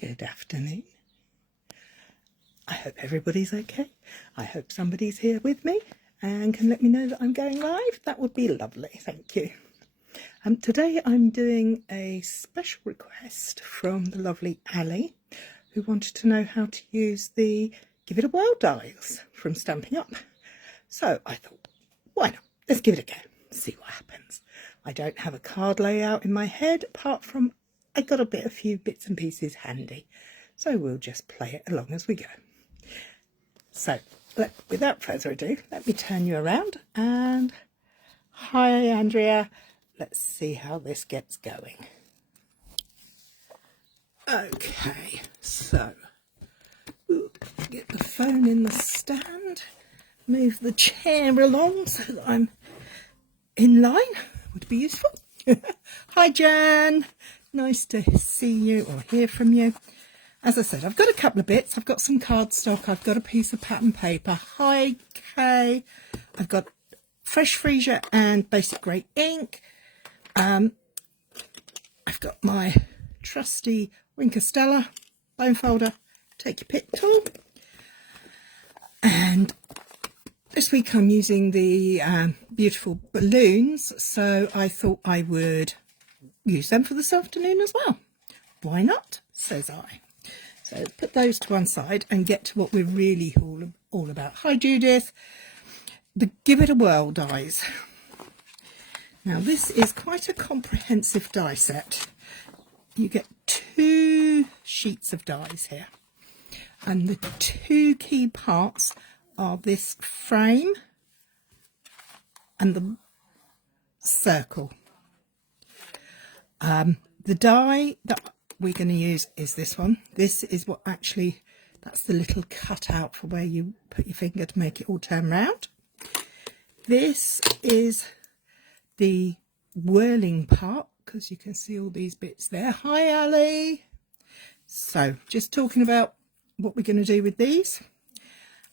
Good afternoon. I hope everybody's okay. I hope somebody's here with me and can let me know that I'm going live. That would be lovely, thank you. Today I'm doing a special request from the lovely Ali, who wanted to know how to use the Give It A Whirl dies from Stampin' Up. So I thought, why not? Let's give it a go, see what happens. I don't have a card layout in my head, apart from I got a few bits and pieces handy. So we'll just play it along as we go. So without further ado, let me turn you around and hi Andrea. Let's see how this gets going. Okay, so get the phone in the stand, move the chair along so that I'm in line, would be useful. Hi Jan, nice to see you or hear from you. As I said, I've got a couple of bits. I've got some cardstock, I've got a piece of pattern paper. Hi Kay, I've got fresh freesia and basic grey ink. I've got my trusty Wink Stella bone folder, take your pick tool, and this week I'm using the beautiful balloons, so I thought I would use them for this afternoon as well. Why not, says I. So let's put those to one side and get to what we're really all about. Hi Judith, the Give It A Whirl dies. Now this is quite a comprehensive die set. You get 2 sheets of dies here, and the 2 key parts are this frame and the circle. The die that we're going to use is this one. This is what actually, that's the little cutout for where you put your finger to make it all turn round. This is the whirling part, because you can see all these bits there. Hi Ali. So just talking about what we're going to do with these,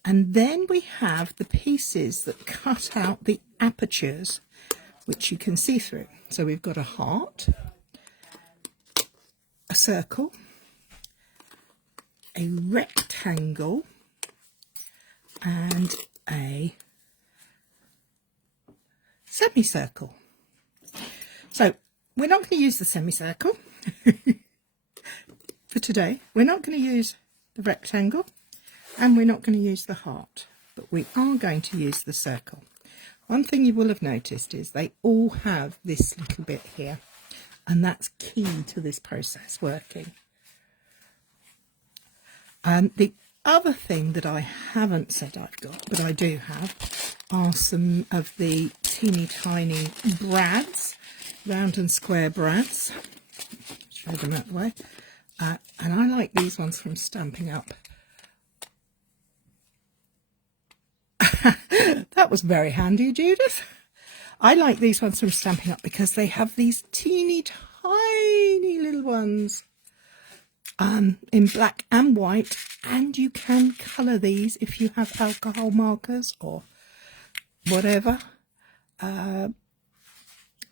and then we have the pieces that cut out the apertures which you can see through. So we've got a heart, a circle, a rectangle, and a semicircle. So we're not going to use the semicircle for today. We're not going to use the rectangle, and we're not going to use the heart, but we are going to use the circle. One thing you will have noticed is they all have this little bit here, and that's key to this process working. The other thing that I haven't said I've got, but I do have, are some of the teeny tiny brads, round and square brads. Show them that way. And I like these ones from Stampin' Up. That was very handy, Judith. I like these ones from Stampin' Up because they have these teeny tiny little ones in black and white, and you can colour these if you have alcohol markers or whatever.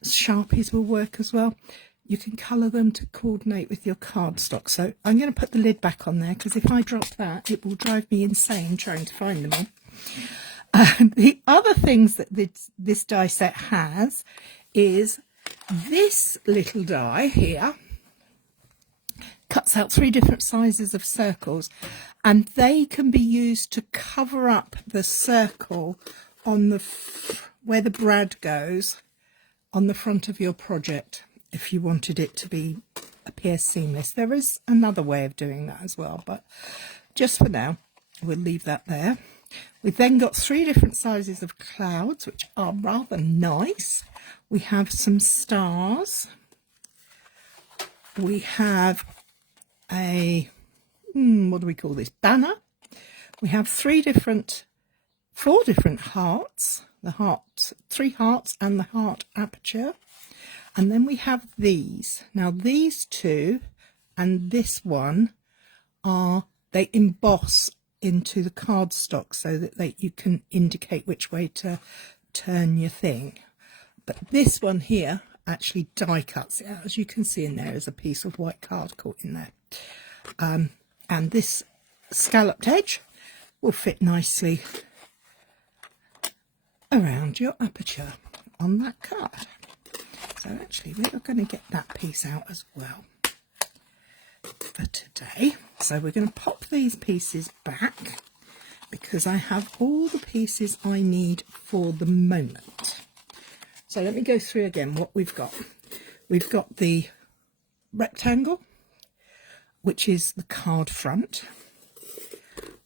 Sharpies will work as well. You can colour them to coordinate with your cardstock. So I'm going to put the lid back on there, because if I drop that, it will drive me insane trying to find them all. The other things that this die set has is this little die here cuts out 3 different sizes of circles, and they can be used to cover up the circle on the where the brad goes on the front of your project, if you wanted it to appear seamless. There is another way of doing that as well, but just for now we'll leave that there. We've then got 3 different sizes of clouds, which are rather nice. We have some stars. We have a, what do we call this, banner. We have 4 different hearts, 3 hearts and the heart aperture. And then we have these. Now these 2 and this one they emboss into the cardstock so that you can indicate which way to turn your thing. But this one here actually die cuts it out. As you can see in there is a piece of white card caught in there. and this scalloped edge will fit nicely around your aperture on that card. So actually we're going to get that piece out as well for today. So we're going to pop these pieces back because I have all the pieces I need for the moment. So let me go through again what we've got. We've got the rectangle, which is the card front.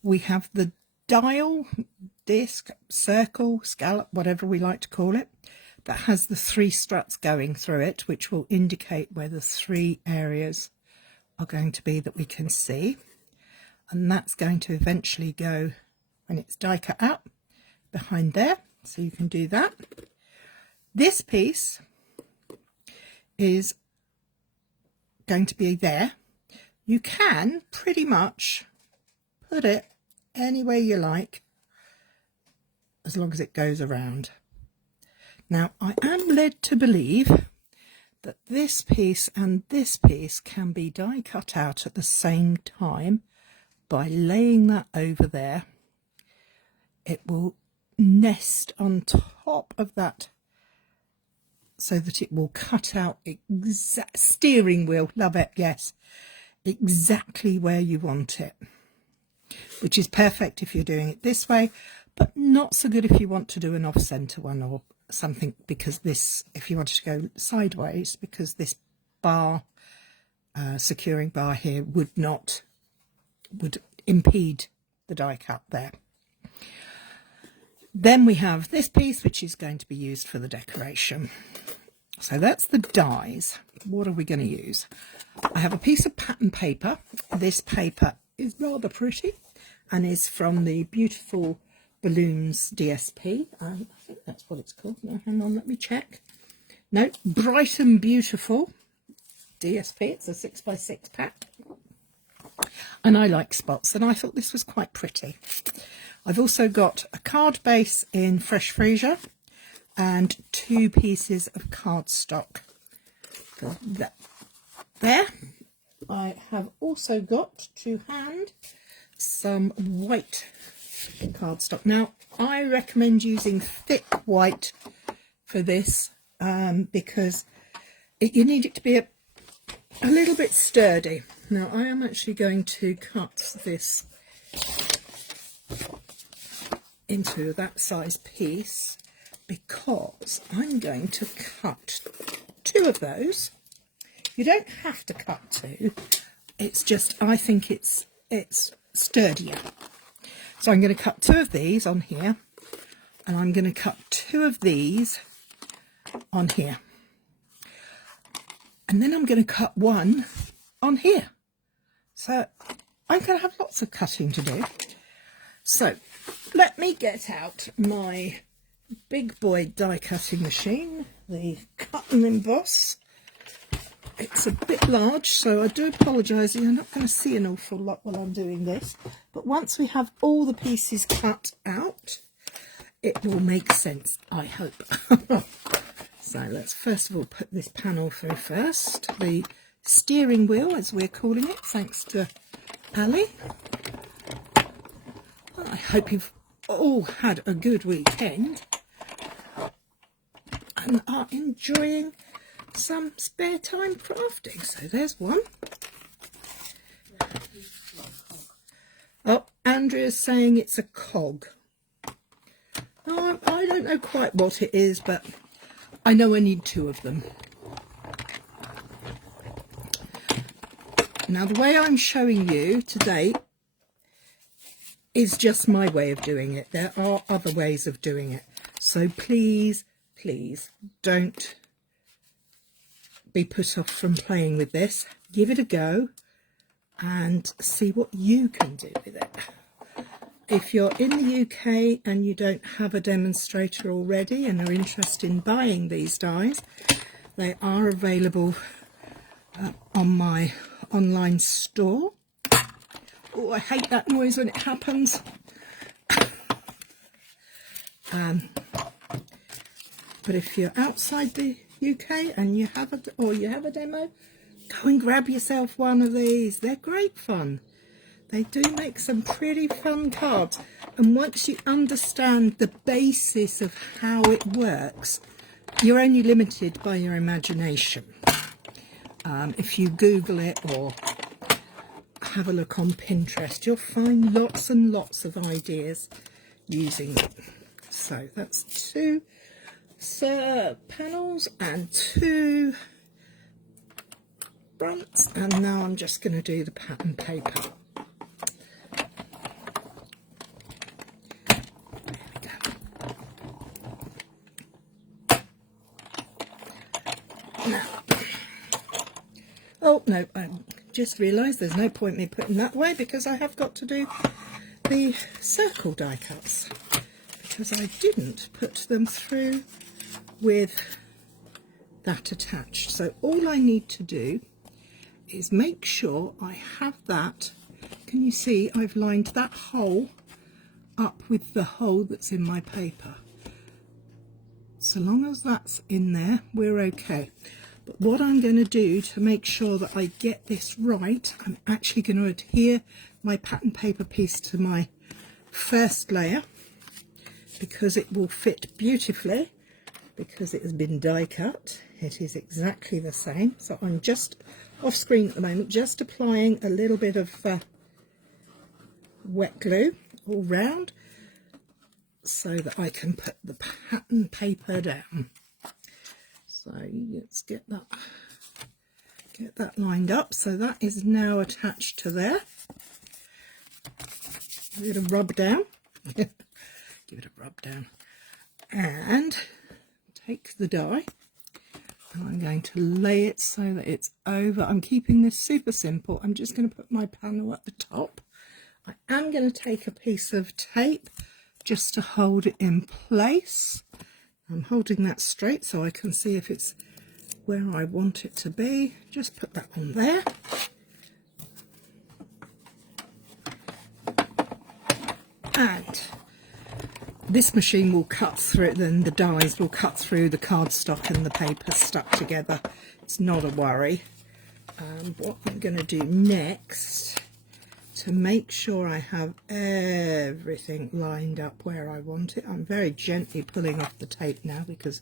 We have the dial, disc, circle, scallop, whatever we like to call it, that has the 3 struts going through it, which will indicate where the 3 areas are going to be that we can see. And that's going to eventually go, when it's die cut out, behind there. So you can do that. This piece is going to be there. You can pretty much put it anywhere you like, as long as it goes around. Now, I am led to believe that this piece and this piece can be die cut out at the same time by laying that over there. It will nest on top of that so that it will cut out steering wheel, love it, yes, exactly where you want it, which is perfect if you're doing it this way, but not so good if you want to do an off-center one or something, because this, if you wanted to go sideways, because this bar, securing bar here would impede the die cut there. Then we have this piece, which is going to be used for the decoration. So that's the dies. What are we going to use? I have a piece of pattern paper. This paper is rather pretty and is from the beautiful Balloons DSP. I think that's what it's called. No, hang on, let me check. No, Bright and Beautiful DSP. It's a 6x6 pack. And I like spots, and I thought this was quite pretty. I've also got a card base in Fresh Freesia and 2 pieces of cardstock. There. I have also got to hand some white cardstock. Now, I recommend using thick white for this because you need it to be a little bit sturdy. Now, I am actually going to cut this into that size piece because I'm going to cut 2 of those. You don't have to cut 2. It's just I think it's sturdier. So I'm going to cut 2 of these on here, and I'm going to cut 2 of these on here, and then I'm going to cut 1 on here. So I'm going to have lots of cutting to do. So let me get out my big boy die cutting machine, the Cut and Emboss. It's a bit large, so I do apologise. You're not going to see an awful lot while I'm doing this. But once we have all the pieces cut out, it will make sense, I hope. So let's first of all put this panel through first. The steering wheel, as we're calling it, thanks to Ali. I hope you've all had a good weekend and are enjoying some spare time crafting. So there's one. Oh, Andrea's saying it's a cog. No, I don't know quite what it is, but I know I need 2 of them. Now, the way I'm showing you today is just my way of doing it. There are other ways of doing it. So please, please don't be put off from playing with this. Give it a go and see what you can do with it. If you're in the UK and you don't have a demonstrator already and are interested in buying these dies, they are available on my online store. Oh, I hate that noise when it happens. But if you're outside the UK and you have a demo, Go and grab yourself one of these. They're great fun. They do make some pretty fun cards. And once you understand the basis of how it works, you're only limited by your imagination. If you Google it or have a look on Pinterest, you'll find lots and lots of ideas using it. So that's 2 panels and 2 fronts, and now I'm just going to do the pattern paper. Now, oh no, I just realised there's no point me putting that away because I have got to do the circle die cuts, because I didn't put them through with that attached. So all I need to do is make sure I have that. Can you see I've lined that hole up with the hole that's in my paper? So long as that's in there, we're okay. But what I'm going to do to make sure that I get this right, I'm actually going to adhere my pattern paper piece to my first layer, because it will fit beautifully, because it has been die cut. It is exactly the same. So I'm just off screen at the moment, just applying a little bit of wet glue all round so that I can put the pattern paper down. So let's get that lined up. So that is now attached to there. Give it a rub down. Give it a rub down. And take the die. And I'm going to lay it so that it's over. I'm keeping this super simple. I'm just going to put my panel at the top. I am going to take a piece of tape just to hold it in place. I'm holding that straight so I can see if it's where I want it to be. Just put that on there. And this machine will cut through, then the dies will cut through the cardstock and the paper stuck together. It's not a worry. What I'm going to do next, to make sure I have everything lined up where I want it, I'm very gently pulling off the tape now because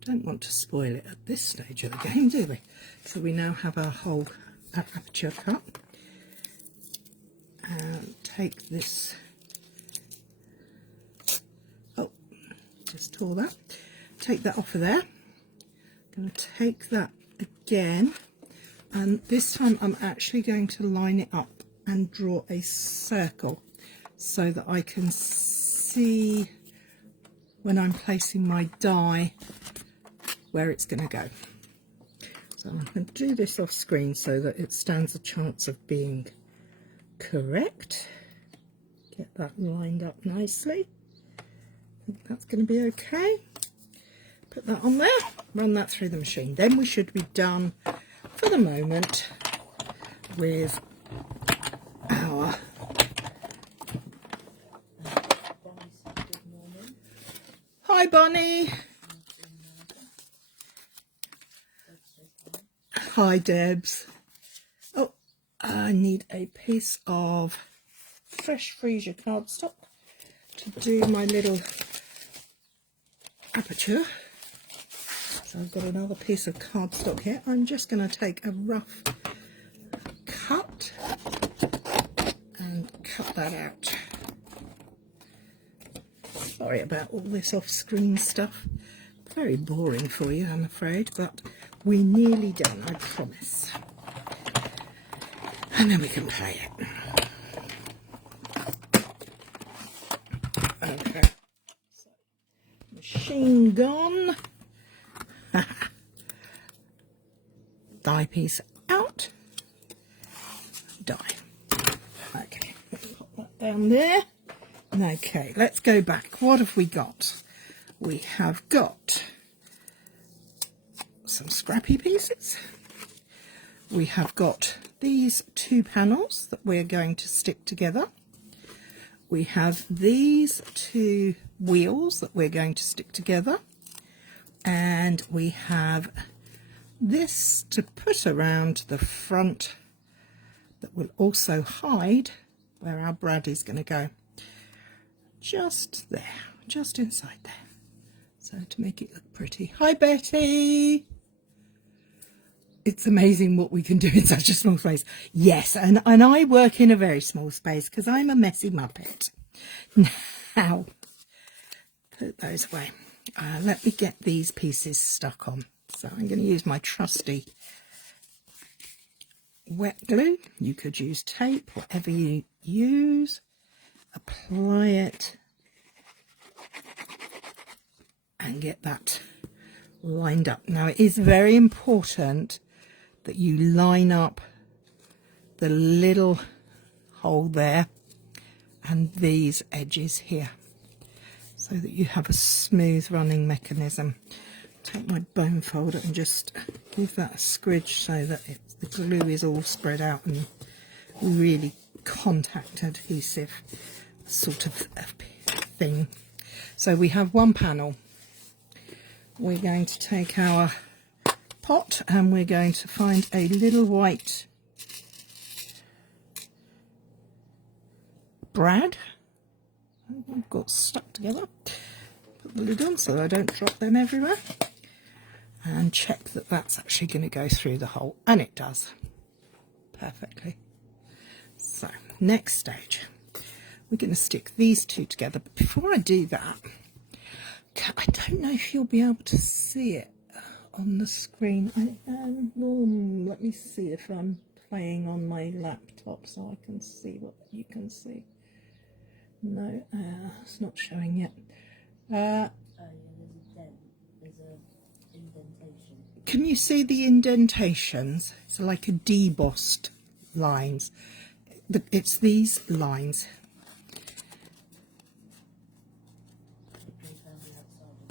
I don't want to spoil it at this stage of the game, do we? So we now have our whole aperture cut. And take this, oh, just tore that. Take that off of there. I'm going to take that again, and this time I'm actually going to line it up and draw a circle so that I can see when I'm placing my die where it's going to go. So I'm going to do this off screen so that it stands a chance of being correct. Get that lined up nicely. I think that's going to be okay. Put that on there, run that through the machine. Then we should be done for the moment with our hi Bonnie. Hi Debs. Oh, I need a piece of fresh freezer cardstock to do my little aperture. So I've got another piece of cardstock here. I'm just going to take a rough cut and cut that out. Sorry about all this off-screen stuff. Very boring for you, I'm afraid, but we're nearly done, I promise. And then we can play it. Okay. So, machine gone. Die piece out. Die. Okay, pop that down there. Okay, let's go back. What have we got? We have got some scrappy pieces. We have got these 2 panels that we're going to stick together. We have these 2 wheels that we're going to stick together. And we have this to put around the front that will also hide where our brad is going to go. Just there, just inside there. So to make it look pretty. Hi Betty! It's amazing what we can do in such a small space. Yes, and I work in a very small space because I'm a messy muppet. Now, put those away. Let me get these pieces stuck on. So I'm going to use my trusty wet glue. You could use tape, whatever you use. Apply it and get that lined up. Now it is very important that you line up the little hole there and these edges here so that you have a smooth running mechanism. Take my bone folder and just give that a squidge so that the glue is all spread out and really contact adhesive sort of thing. So we have one panel. We're going to take our pot and we're going to find a little white brad. I've got stuck together. Put the lid on so I don't drop them everywhere. And check that that's actually going to go through the hole. And it does. Perfectly. So, next stage. We're going to stick these two together. But before I do that, I don't know if you'll be able to see it on the screen. Let me see if I'm playing on my laptop so I can see what you can see. No, it's not showing yet. There's an indentation. Can you see the indentations? It's like a debossed lines. It's these lines.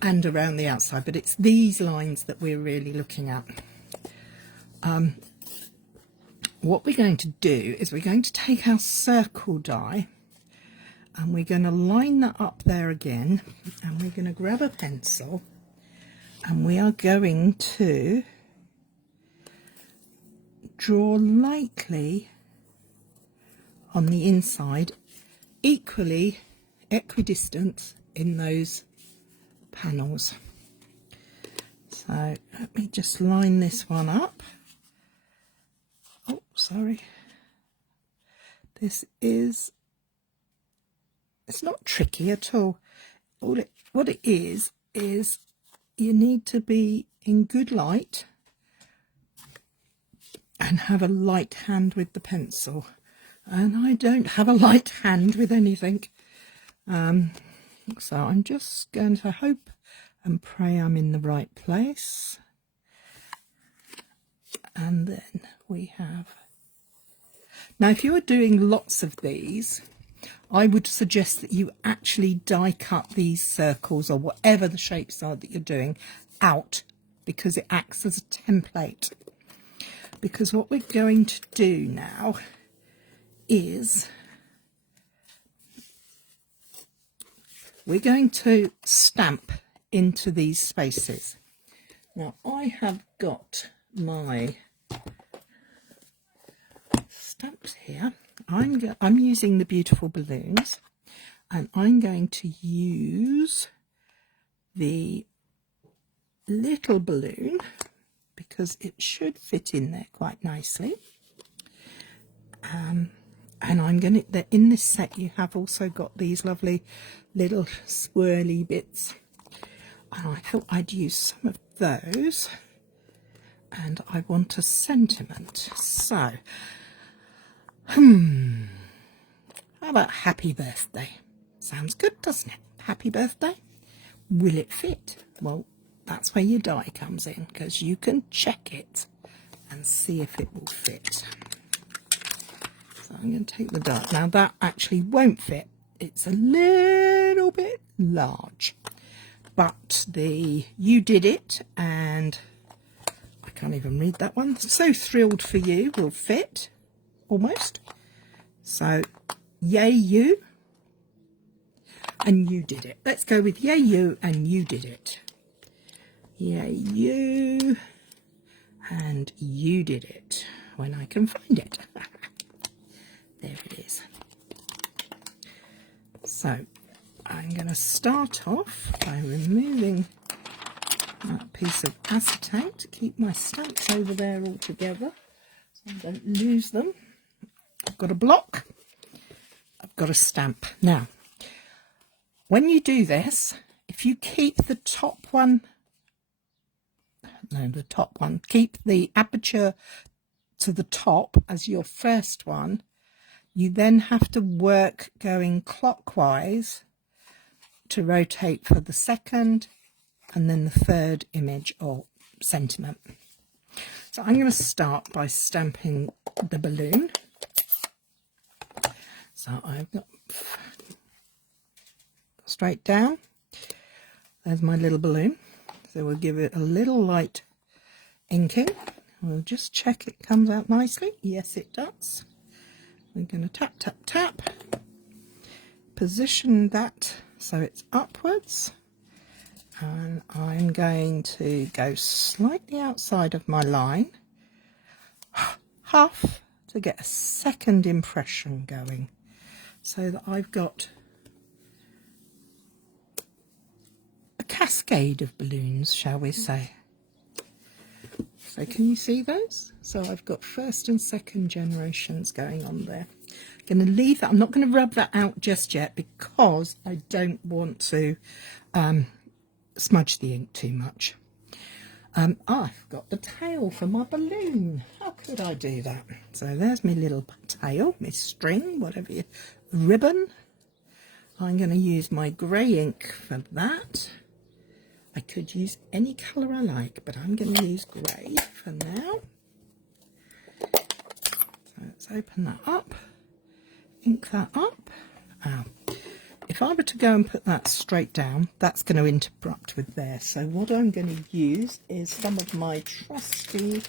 And around the outside, but it's these lines that we're really looking at. What we're going to do is we're going to take our circle die and we're going to line that up there again, and we're going to grab a pencil and we are going to draw lightly on the inside, equidistant in those panels. So let me just line this one up. Oh, sorry. It's not tricky at all. What it is you need to be in good light and have a light hand with the pencil. And I don't have a light hand with anything. So I'm just going to hope and pray I'm in the right place. And then we have... Now, if you are doing lots of these, I would suggest that you actually die cut these circles or whatever the shapes are that you're doing out, because it acts as a template. Because what we're going to do now is we're going to stamp into these spaces. Now I have got my stamps here. I'm using the beautiful balloons, and I'm going to use the little balloon because it should fit in there quite nicely. And I'm going to, in this set you have also got these lovely little swirly bits, and I thought I'd use some of those, and I want a sentiment. So how about happy birthday? Sounds good, doesn't it? Happy birthday. Will it fit? Well, that's where your die comes in, because you can check it and see if it will fit. So I'm going to take the die. Now that actually won't fit. It's a little bit large, but you did it, and I can't even read that one. So thrilled for you will fit almost. So yay you, and you did it. Let's go with yay you and you did it. Yay you and You Did It, when I can find it. There it is. So I'm going to start off by removing that piece of acetate to keep my stamps over there all together so I don't lose them. I've got a block, I've got a stamp. Now, when you do this, if you keep the top one, keep the aperture to the top as your first one, you then have to work going clockwise to rotate for the second and then the third image or sentiment. So I'm going to start by stamping the balloon. So I've got straight down. There's my little balloon. So we'll give it a little light inking. We'll just check it comes out nicely. Yes, it does. We're going to tap, tap, tap. Position that so it's upwards. And I'm going to go slightly outside of my line, half, to get a second impression going, so that I've got a cascade of balloons, shall we say. So can you see those? So I've got first and second generations going on there. I'm going to leave that. I'm not going to rub that out just yet because I don't want to smudge the ink too much. I've got the tail for my balloon. How could I do that? So there's my little tail, my string, whatever you, ribbon. I'm going to use my grey ink for that. I could use any colour I like, but I'm going to use grey for now. So let's open that up, ink that up. If I were to go and put that straight down, that's going to interrupt with there. So what I'm going to use is some of my trusty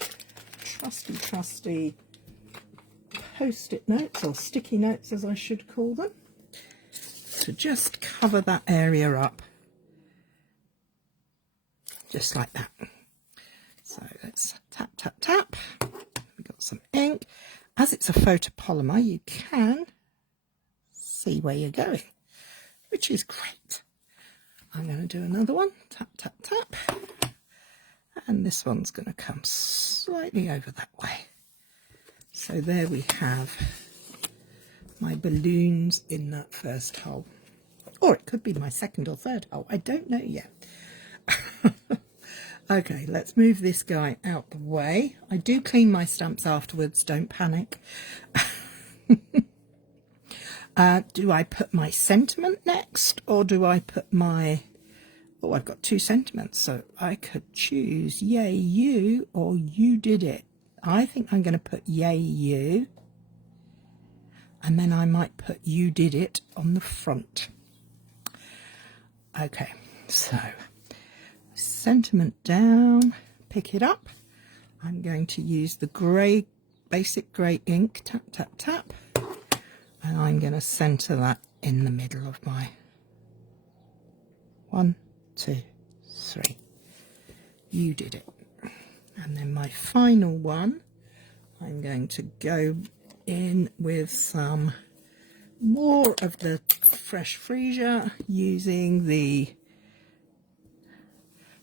post-it notes, or sticky notes as I should call them, to just cover that area up. Just like that. So let's tap, tap, tap. We've got some ink. As it's a photopolymer, you can see where you're going, which is great. I'm going to do another one. Tap, tap, tap. And this one's going to come slightly over that way. So there we have my balloons in that first hole. Or it could be my second or third hole. I don't know yet. Okay, let's move this guy out the way. I do clean my stamps afterwards, don't panic. Do I put my sentiment next, or do I put my... Oh, I've got two sentiments, so I could choose Yay You or You Did It. I think I'm going to put Yay You, and then I might put You Did It on the front. Okay, so sentiment down, pick it up. I'm going to use the grey, basic grey ink, tap, tap, tap, and I'm going to centre that in the middle of my 1, 2, 3. You Did It. And then my final one, I'm going to go in with some more of the fresh freesia using the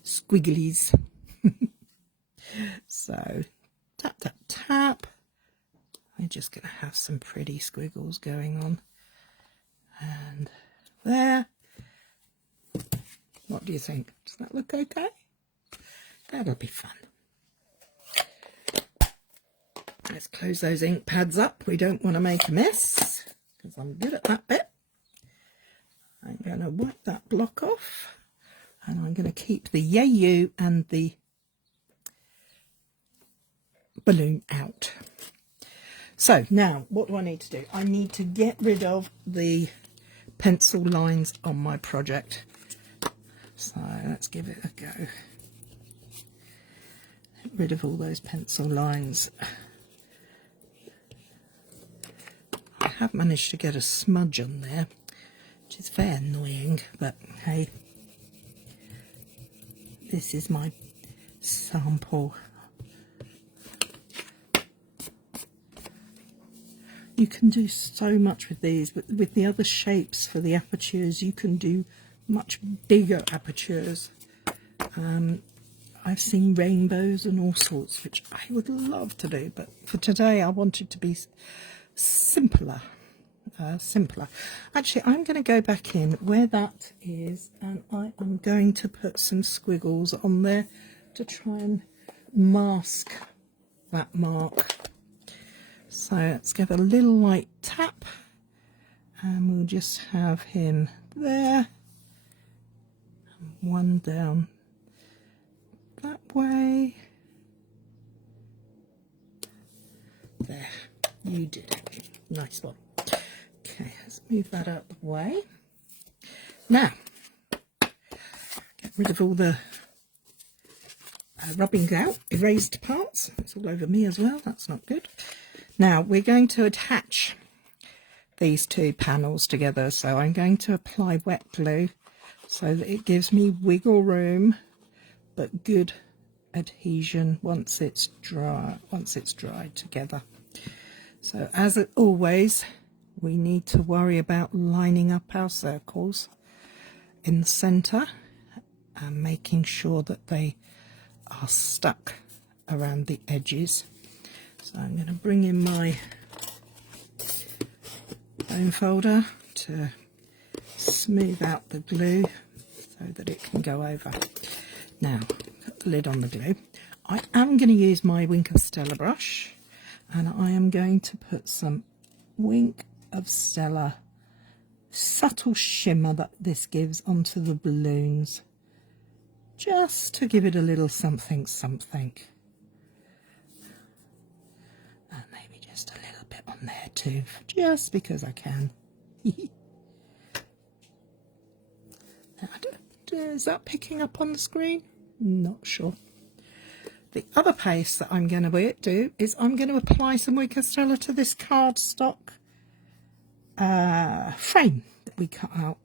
squigglies. So tap, tap, tap. We're just going to have some pretty squiggles going on. And there. What do you think? Does that look okay? That'll be fun. Let's close those ink pads up. We don't want to make a mess, because I'm good at that bit. I'm going to wipe that block off, and I'm going to keep the Yay You and the balloon out. So now what do I need to do? I need to get rid of the pencil lines on my project. So let's give it a go. Get rid of all those pencil lines. I have managed to get a smudge on there, which is very annoying, but hey, this is my sample You can do so much with these, but with the other shapes for the apertures, you can do much bigger apertures. I've seen rainbows and all sorts, which I would love to do, but for today I want it to be simpler. Actually, I'm going to go back in where that is, and I am going to put some squiggles on there to try and mask that mark. So let's give a little light tap, and we'll just have him there, and one down that way. There, you did it. Nice one. Okay, let's move that out of the way. Now, get rid of all the rubbing out, erased parts. It's all over me as well, that's not good. Now, we're going to attach these two panels together, so I'm going to apply wet glue so that it gives me wiggle room, but good adhesion once it's dried together. So as always, we need to worry about lining up our circles in the center and making sure that they are stuck around the edges. So I'm going to bring in my foam folder to smooth out the glue so that it can go over. Now, put the lid on the glue. I am going to use my Wink of Stella brush, and I am going to put some Wink of Stella subtle shimmer that this gives onto the balloons, just to give it a little something something. And maybe just a little bit on there too, just because I can. Is that picking up on the screen? Not sure. The other paste that I'm going to do is I'm going to apply some Wink of Stella to this cardstock frame that we cut out.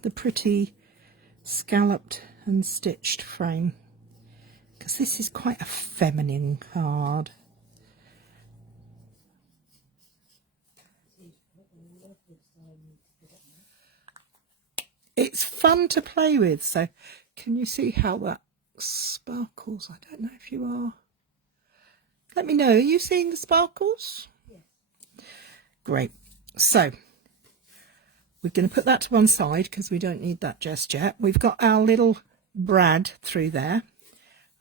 The pretty scalloped and stitched frame, because this is quite a feminine card. It's fun to play with, so can you see how that sparkles? I don't know if you are. Let me know, are you seeing the sparkles? Yeah. Great. So we're going to put that to one side because we don't need that just yet. We've got our little brad through there,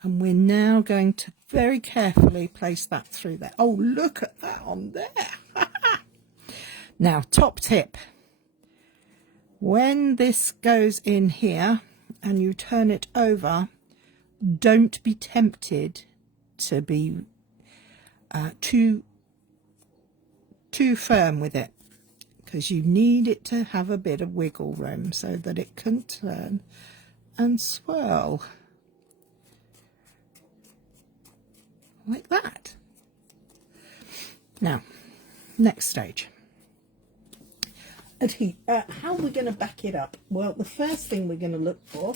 and we're now going to very carefully place that through there. Oh, look at that on there. Now, top tip. When this goes in here and you turn it over, don't be tempted to be too firm with it, because you need it to have a bit of wiggle room so that it can turn and swirl like that. Now, next stage. How are we going to back it up? Well, the first thing we're going to look for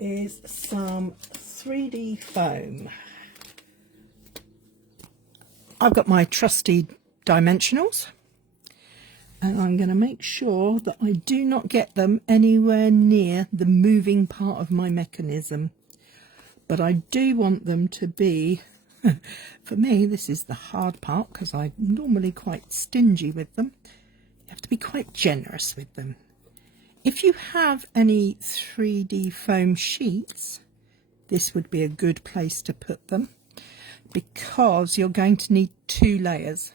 is some 3D foam. I've got my trusty dimensionals, and I'm going to make sure that I do not get them anywhere near the moving part of my mechanism, but I do want them to be, for me this is the hard part because I'm normally quite stingy with them. You have to be quite generous with them. If you have any 3D foam sheets, this would be a good place to put them, because you're going to need 2 layers.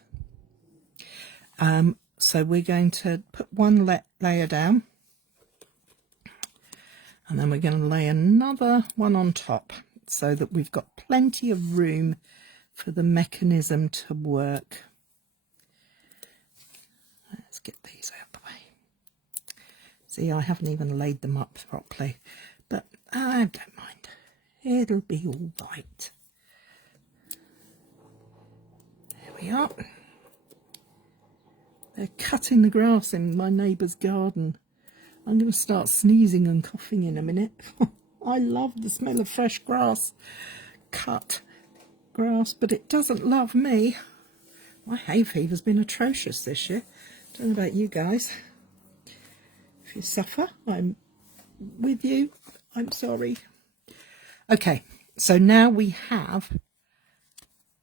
So we're going to put one layer down, and then we're going to lay another one on top so that we've got plenty of room for the mechanism to work. Let's get these out of the way. See, I haven't even laid them up properly, but I don't mind. It'll be all right. There we are. They're cutting the grass in my neighbour's garden. I'm going to start sneezing and coughing in a minute. I love the smell of fresh grass, cut grass, but it doesn't love me. My hay fever's been atrocious this year. Don't know about you guys. If you suffer, I'm with you. I'm sorry. Okay, so now we have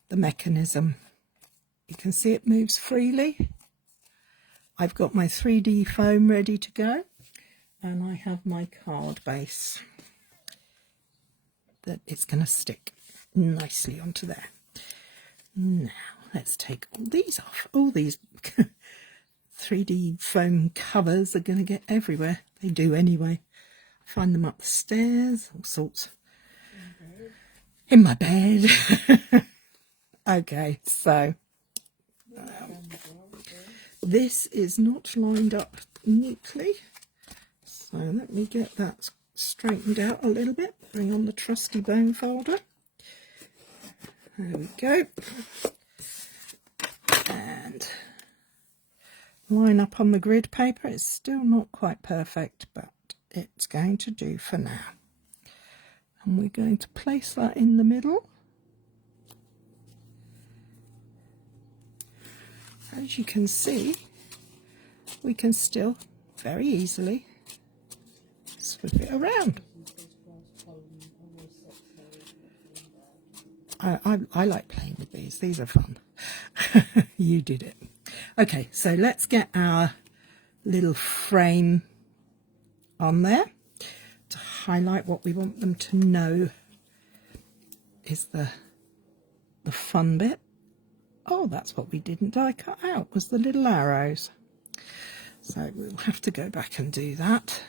the mechanism. You can see it moves freely. I've got my 3D foam ready to go, and I have my card base that is going to stick nicely onto there. Now let's take all these off. All these 3D foam covers are going to get everywhere. They do anyway. I find them up the stairs, all sorts. In my bed. Okay, so this is not lined up neatly, so let me get that straightened out a little bit. Bring on the trusty bone folder. There we go. And line up on the grid paper. It's still not quite perfect, but it's going to do for now. And we're going to place that in the middle. As you can see, we can still very easily swip it around. I like playing with these. These are fun. You did it. Okay, so let's get our little frame on there to highlight what we want them to know is the fun bit. Oh, that's what we didn't die cut out, was the little arrows. So we'll have to go back and do that.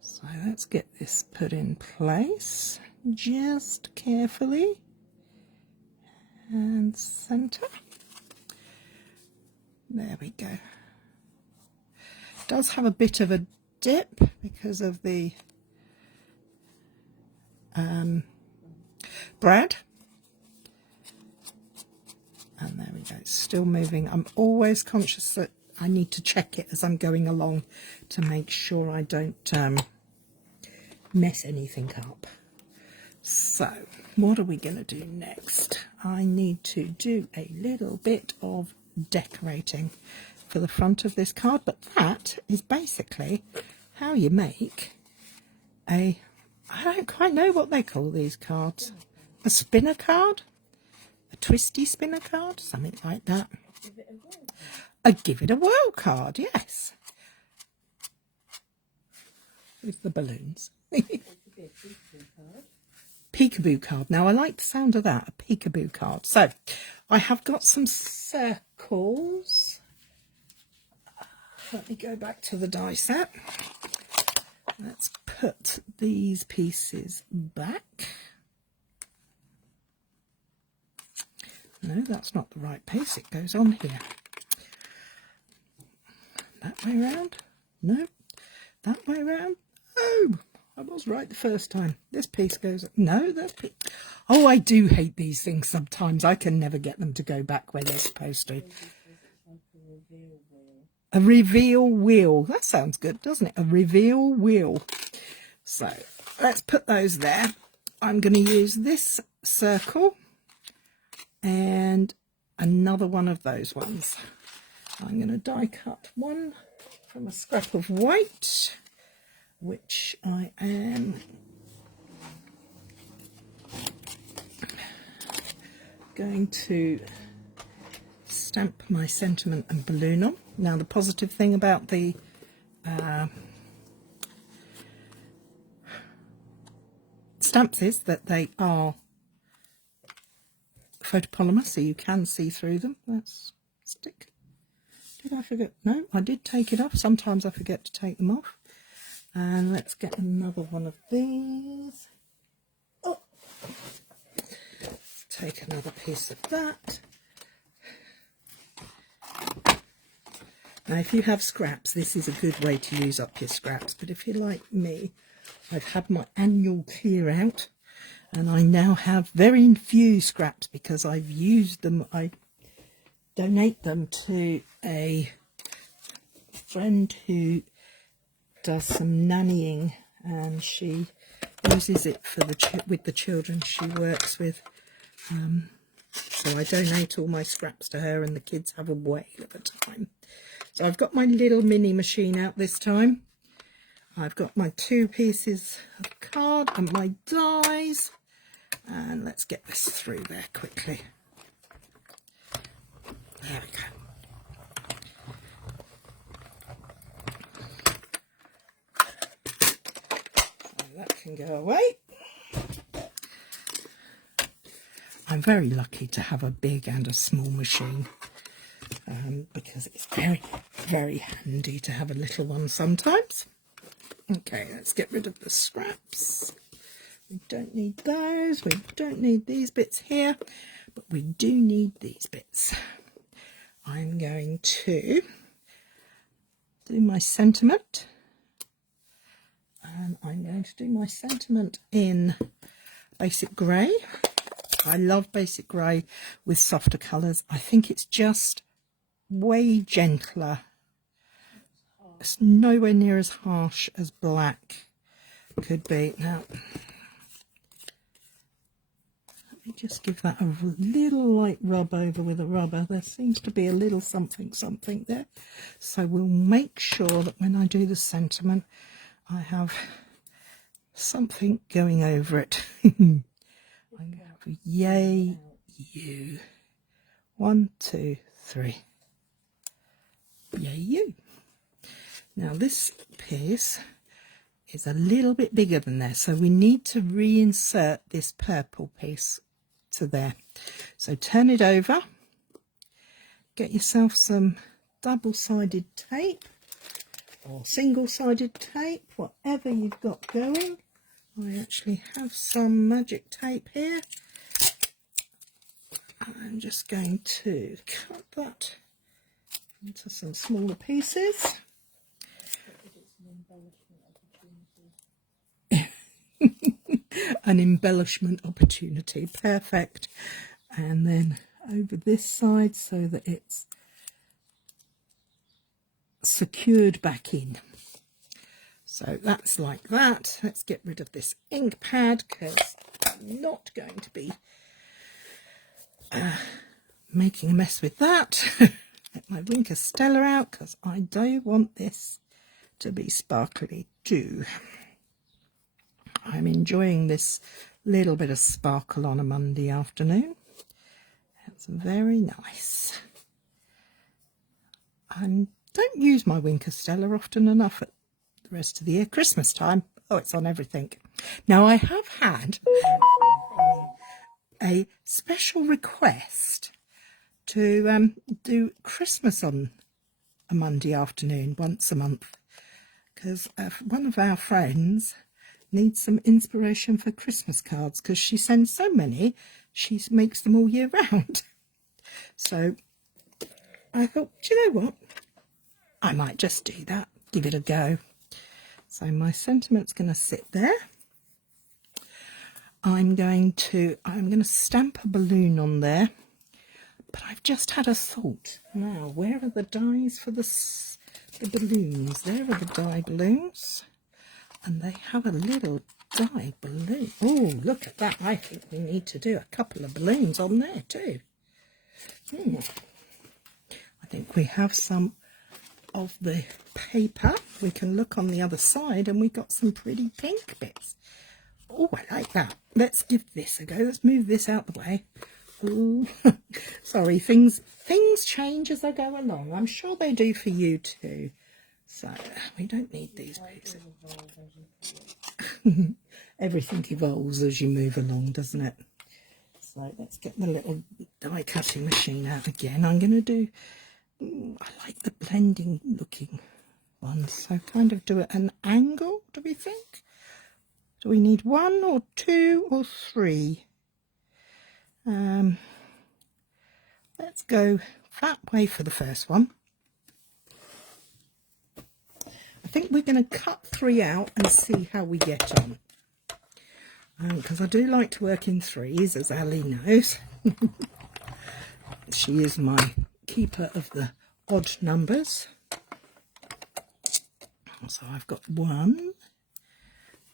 So let's get this put in place just carefully and center. There we go. It does have a bit of a dip because of the brad. And there we go, it's still moving. I'm always conscious that I need to check it as I'm going along to make sure I don't mess anything up. So, what are we going to do next? I need to do a little bit of decorating for the front of this card, but that is basically how you make I don't quite know what they call these cards. A spinner card? A twisty spinner card? Something like that. A Give It A Whirl card, yes. With the balloons. Peekaboo card. Now, I like the sound of that, a peekaboo card. So, I have got some circles. Let me go back to the die set. Let's put these pieces back. No, that's not the right piece. It goes on here. That way round. No, that way round. Oh, I was right the first time. This piece goes... No, that piece... Oh, I do hate these things sometimes. I can never get them to go back where they're supposed to. A reveal wheel. That sounds good, doesn't it? A reveal wheel. So, let's put those there. I'm going to use this circle and another one of those ones. I'm going to die cut one from a scrap of white, which I am going to stamp my sentiment and balloon on. Now, the positive thing about the stamps is that they are photopolymer, so you can see through them. Let's stick. Did I forget? No, I did take it off. Sometimes I forget to take them off. And let's get another one of these. Oh, take another piece of that. Now, if you have scraps, this is a good way to use up your scraps. But if you're like me, I've had my annual clear out, and I now have very few scraps because I've used them. I donate them to a friend who does some nannying, and she uses it for with the children she works with. So I donate all my scraps to her and the kids have a whale of a time. So I've got my little mini machine out this time. I've got my 2 pieces of card and my dies. And let's get this through there quickly. There we go. So that can go away. I'm very lucky to have a big and a small machine because it's very, very handy to have a little one sometimes. Okay, let's get rid of the scraps. We don't need those. We don't need these bits here, but we do need these bits. I'm going to do my sentiment. And I'm going to do my sentiment in basic grey. I love basic grey with softer colours. I think it's just way gentler. It's nowhere near as harsh as black could be. Now, let me just give that a little light rub over with a rubber. There seems to be a little something there. So we'll make sure that when I do the sentiment, I have something going over it. I'm going to have yay you. 1, 2, 3. Yay you. Now this piece is a little bit bigger than there, so we need to reinsert this purple piece to there. So turn it over, get yourself some double-sided tape or single-sided tape, whatever you've got going. I actually have some magic tape here. I'm just going to cut that into some smaller pieces. An embellishment opportunity, perfect. And then over this side so that it's secured back in. So that's like that. Let's get rid of this ink pad because I'm not going to be making a mess with that. Get my Winker Stella out because I do want this to be sparkly too. I'm enjoying this little bit of sparkle on a Monday afternoon. It's very nice. I don't use my Winker Stella often enough at the rest of the year. Christmas time, oh, it's on everything. Now, I have had a special request to do Christmas on a Monday afternoon once a month because one of our friends needs some inspiration for Christmas cards because she sends so many, she makes them all year round. So I thought, do you know what? I might just do that, give it a go. So my sentiment's going to sit there. I'm going to stamp a balloon on there, but I've just had a thought. Now, where are the dies for the balloons? There are the die balloons. And they have a little die balloon. Oh, look at that. I think we need to do a couple of balloons on there too. I think we have some of the paper. We can look on the other side and we've got some pretty pink bits. Oh, I like that. Let's give this a go. Let's move this out the way. Ooh. Sorry, things change as I go along. I'm sure they do for you too. So we don't need these pieces. Everything evolves as you move along, doesn't it? So let's get the little die cutting machine out again. I'm going to do, I like the blending looking ones. So kind of do it an angle, do we think? Do we need 1 or 2 or 3? Let's go that way for the first one. I think we're going to cut 3 out and see how we get on. Because I do like to work in 3s, as Ali knows. She is my keeper of the odd numbers. So I've got 1.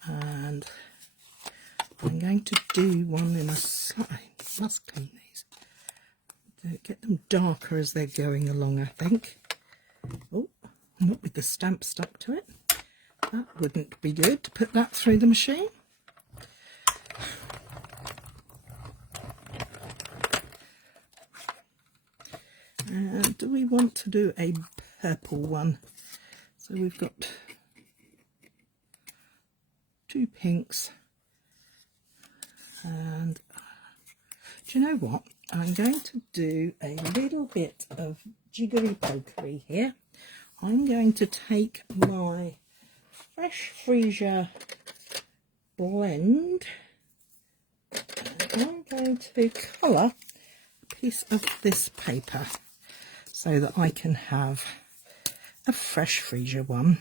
And I'm going to do one in a slide. Must clean these. Get them darker as they're going along, I think. Oh, not with the stamp stuck to it. That wouldn't be good to put that through the machine. And do we want to do a purple one? So we've got 2 pinks. And do you know what? I'm going to do a little bit of jiggery pokery here. I'm going to take my Fresh Freesia blend and I'm going to colour a piece of this paper so that I can have a Fresh Freesia one.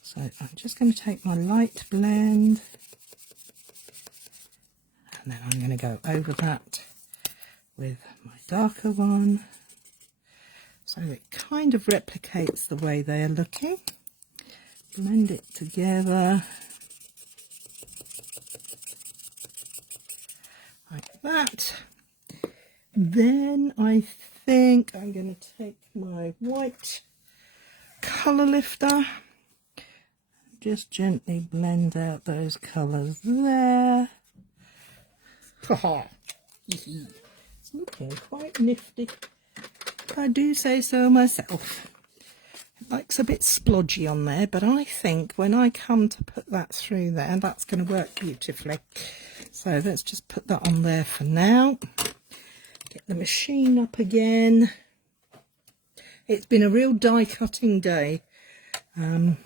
So I'm just going to take my light blend and then I'm going to go over that with my darker one, so it kind of replicates the way they are looking. Blend it together like that. Then I think I'm going to take my white colour lifter, just gently blend out those colours there. It's looking quite nifty, if I do say so myself. It looks a bit splodgy on there, but I think when I come to put that through there, that's going to work beautifully. So let's just put that on there for now. Get the machine up again. It's been a real die cutting day. But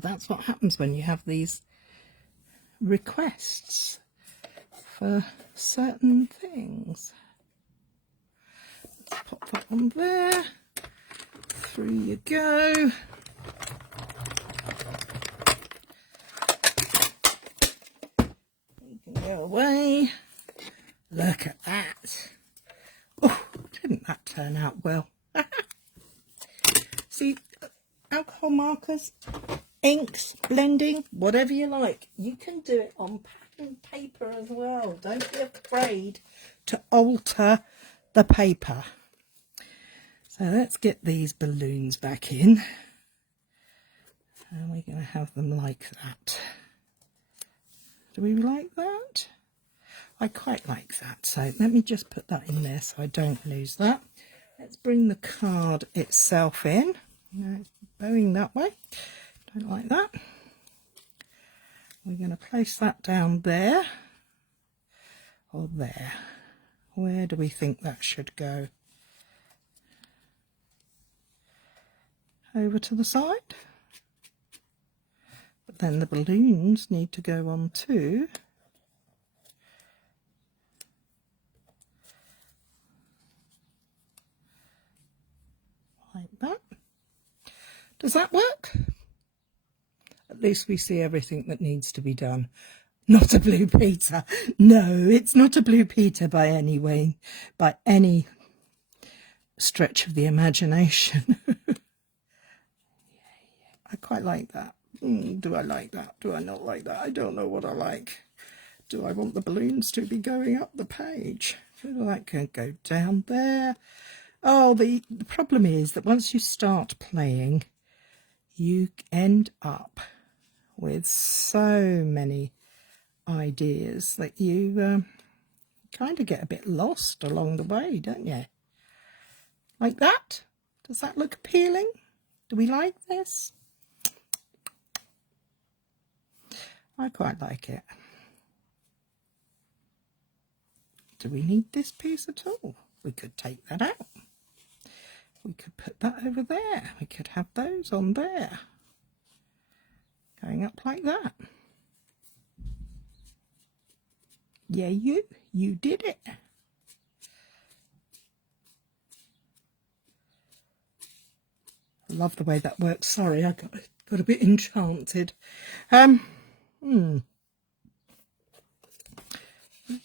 that's what happens when you have these requests for certain things. Let's pop that on there. Through you go. You can go away. Look at that. Oh, didn't that turn out well? See, alcohol markers, inks, blending, whatever you like. You can do it on pattern paper as well. Don't be afraid to alter the paper. So let's get these balloons back in. And we're going to have them like that. Do we like that? I quite like that. So let me just put that in there so I don't lose that. Let's bring the card itself in. No, it's bowing that way. Don't like that. We're going to place that down there or there. Where do we think that should go? Over to the side. But then the balloons need to go on too. Like that. Does that work? At least we see everything that needs to be done. Not a Blue Peter. No, it's not a Blue Peter by any way, by any stretch of the imagination. I quite like that. Do I like that? Do I not like that? I don't know what I like. Do I want the balloons to be going up the page? That can go down there. Oh, the problem is that once you start playing, you end up with so many ideas that you kind of get a bit lost along the way, don't you? Like that? Does that look appealing? Do we like this? I quite like it. Do we need this piece at all? We could take that out. We could put that over there. We could have those on there. Going up like that. Yeah, you did it. I love the way that works. Sorry, I got a bit enchanted.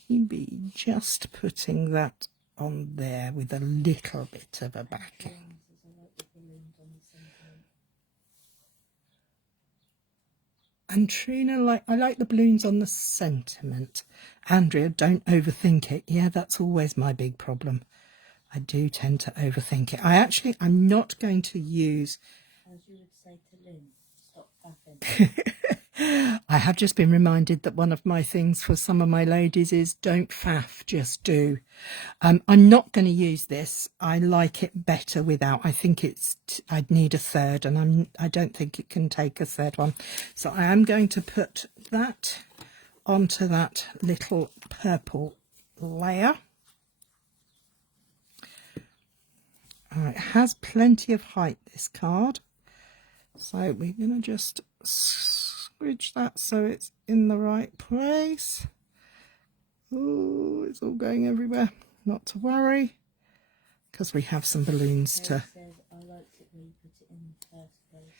Maybe just putting that on there with a little bit of a backing. And Trina, I like the balloons on the sentiment. Andrea, don't overthink it. Yeah, that's always my big problem. I do tend to overthink it. I'm not going to use... As you would say to Lynn, stop faffing. I have just been reminded that one of my things for some of my ladies is don't faff, just do. I'm not going to use this. I like it better without. I think I'd need a third, and I don't think it can take a third one. So I am going to put that onto that little purple layer. It has plenty of height, this card. So we're going to just squidge that so it's in the right place. Oh, it's all going everywhere. Not to worry, because we have some balloons to... I liked it when you put it in the first place.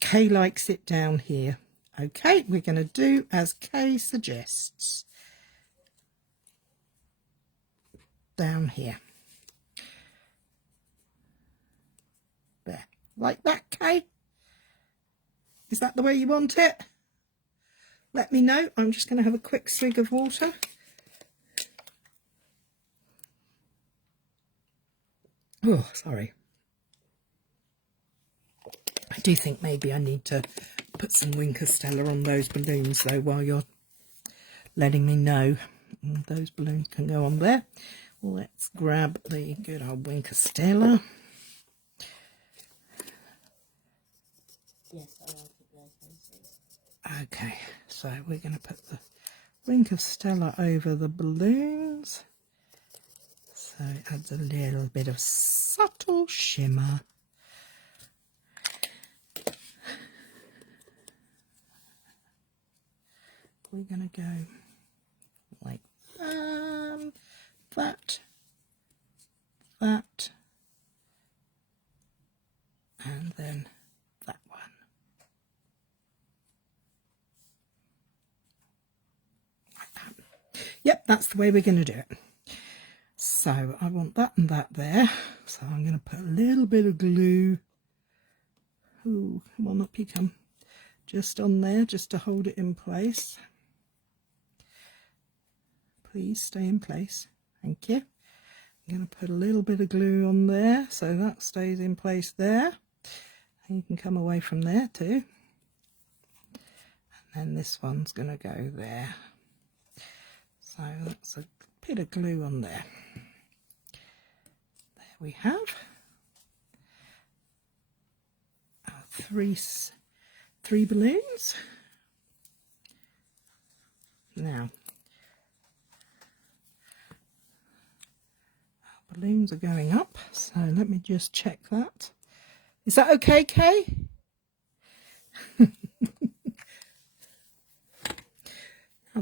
Kay likes it down here. Okay, we're going to do as Kay suggests. Down here. There. Like that, Kay? Is that the way you want it? Let me know. I'm just going to have a quick swig of water. Oh, sorry. I do think maybe I need to put some Winker Stella on those balloons, though, while you're letting me know. Those balloons can go on there. Let's grab the good old Winker Stella. Yes, I like it there. Okay, so we're going to put the Winker Stella over the balloons. So it adds a little bit of subtle shimmer. We're going to go like that, and then that one. Like that. Yep, that's the way we're going to do it. So I want that and that there. So I'm going to put a little bit of glue. Ooh, come on, up you come. Just on there, just to hold it in place. Please stay in place. Thank you. I'm going to put a little bit of glue on there so that stays in place there. And you can come away from there too. And then this one's going to go there. So that's a bit of glue on there. There we have our three balloons. Now, our balloons are going up, so let me just check that. Is that okay, Kay?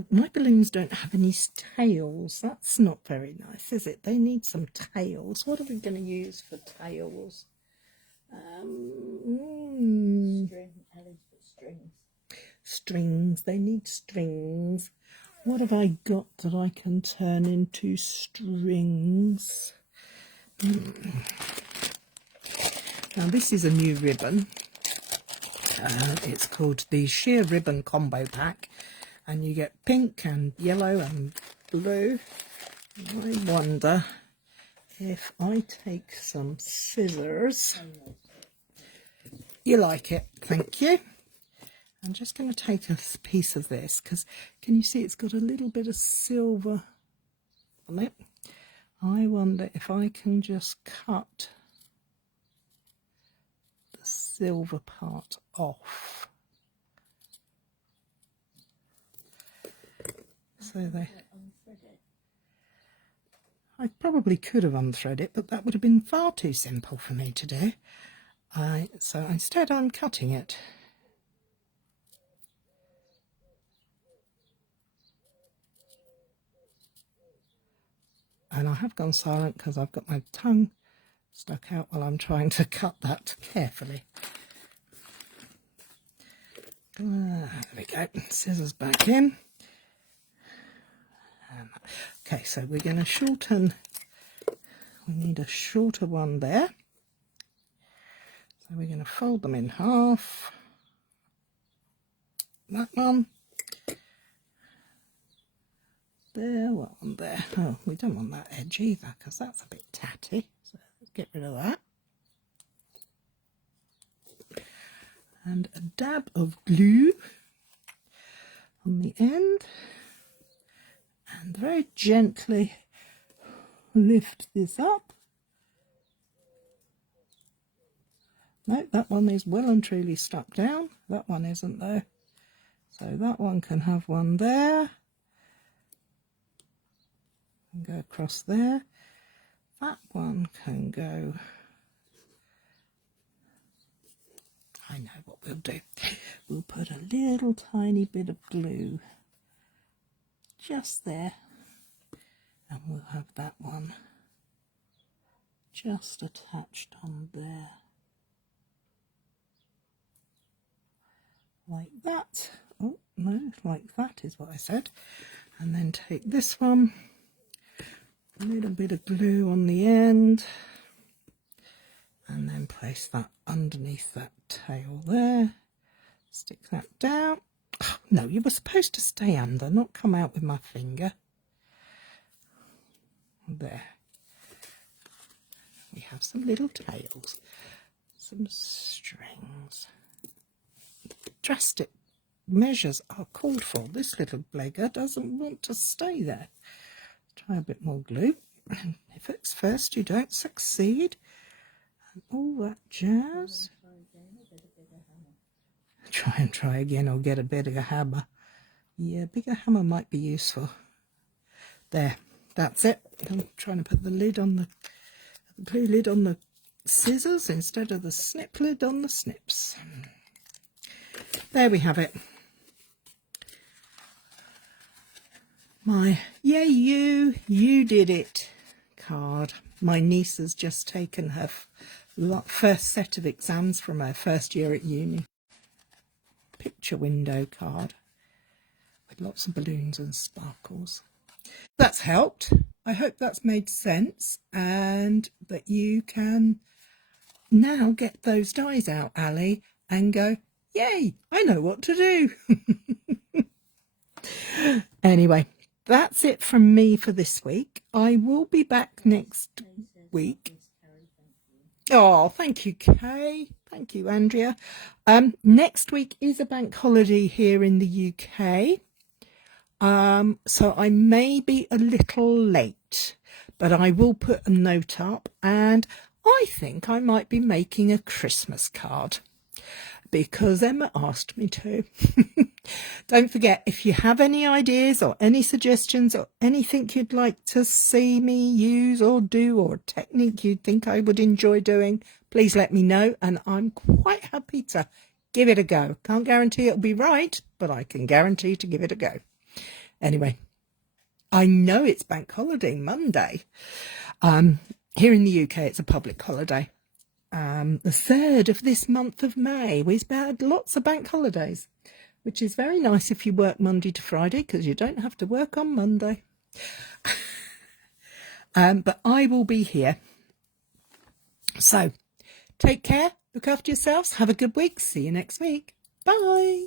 My balloons don't have any tails. That's not very nice, is it? They need some tails. What are we going to use for tails? Strings. They need strings. What have I got that I can turn into strings? Now this is a new ribbon. It's called the Sheer Ribbon Combo Pack. And you get pink and yellow and blue. I wonder if I take some scissors. You like it, thank you. I'm just going to take a piece of this because can you see it's got a little bit of silver on it? I wonder if I can just cut the silver part off. So I probably could have unthreaded it, but that would have been far too simple for me to do. So instead I'm cutting it. And I have gone silent because I've got my tongue stuck out while I'm trying to cut that carefully. There we go, scissors back in. Okay, so we're going to shorten, we need a shorter one there. So we're going to fold them in half. that one. There, one there. Oh, we don't want that edge either because that's a bit tatty. So let's get rid of that. And a dab of glue on the end. And very gently lift this up. No, that one is well and truly stuck down. That one isn't though. So that one can have one there. And go across there. That one can go. I know what we'll do. We'll put a little tiny bit of glue just there. And we'll have that one just attached on there. Like that. Oh, no, like that is what I said. And then take this one. A little bit of glue on the end, and then place that underneath that tail there. Stick that down. Oh, no, you were supposed to stay under, not come out with my finger. There. We have some little tails, some strings. Drastic measures are called for. This little beggar doesn't want to stay there. Try a bit more glue, and if it's first you don't succeed, and all that jazz. Try again or get a bigger hammer. Yeah, bigger hammer might be useful. There, that's it. I'm trying to put the lid on the glue lid on the scissors instead of the snip lid on the snips. There we have it. My yay you did it card. My niece has just taken her first set of exams from her first year at uni. Picture window card with lots of balloons and sparkles. That's helped. I hope that's made sense and that you can now get those dies out, Ali, and go, yay, I know what to do. Anyway. That's it from me for this week. I will be back next week. Oh, thank you, Kay. Thank you, Andrea. Next week is a bank holiday here in the UK. So I may be a little late, but I will put a note up, and I think I might be making a Christmas card because Emma asked me to. Don't forget, if you have any ideas or any suggestions or anything you'd like to see me use or do, or a technique you think I would enjoy doing, please let me know, and I'm quite happy to give it a go. Can't guarantee it'll be right, but I can guarantee to give it a go. Anyway, I know it's bank holiday Monday. Here in the UK, it's a public holiday. The 3rd of this month of May. We've had lots of bank holidays, which is very nice if you work Monday to Friday because you don't have to work on Monday. But I will be here. So take care, look after yourselves, have a good week. See you next week. Bye.